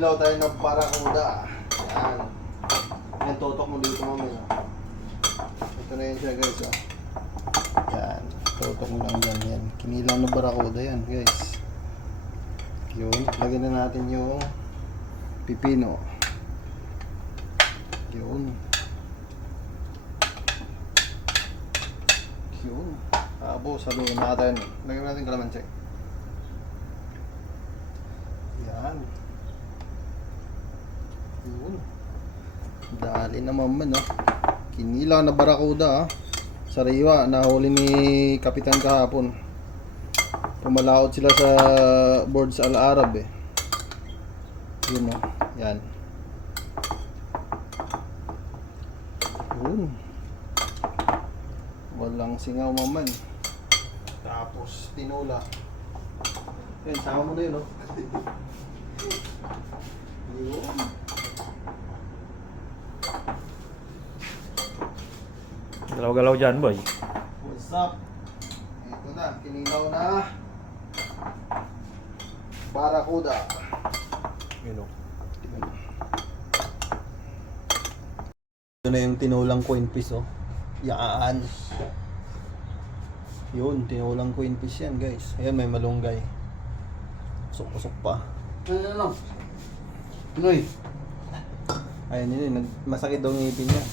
Kinilaw tayo ng barakuda. Yan. Yan, totok mo dito mamaya. Ito na yun siya guys. Oh. Yan. Totok mo lang dyan. Yan. Kinilaw ng barakuda yan guys. Yun. Lagyan na natin yung pipino. Yun. Yun. Tapos haluin natin. Lagyan natin kalamansi. Yan. Yun. Dali naman man, no? Kinilaw na barakuda, ah. Sariwa, nahuli ni Kapitan kahapon. Pumalaot sila sa Burj Al Arab, eh. Yun, no? Yan. Yun. Walang singaw maman. Tapos, tinola. Yan, sama mo na yun, no? Yun. Galaw-galaw dyan, boy. What's up? Ito na, kinilaw na barakuda. Yun o. Ito na yung tinulang queen fish, oh. Yan. Yun, tinulang queen fish yan, guys. Ayan, may malunggay. Usok-usok pa. Ano? Pinoy. Ayan yun, masakit daw ngipin niya.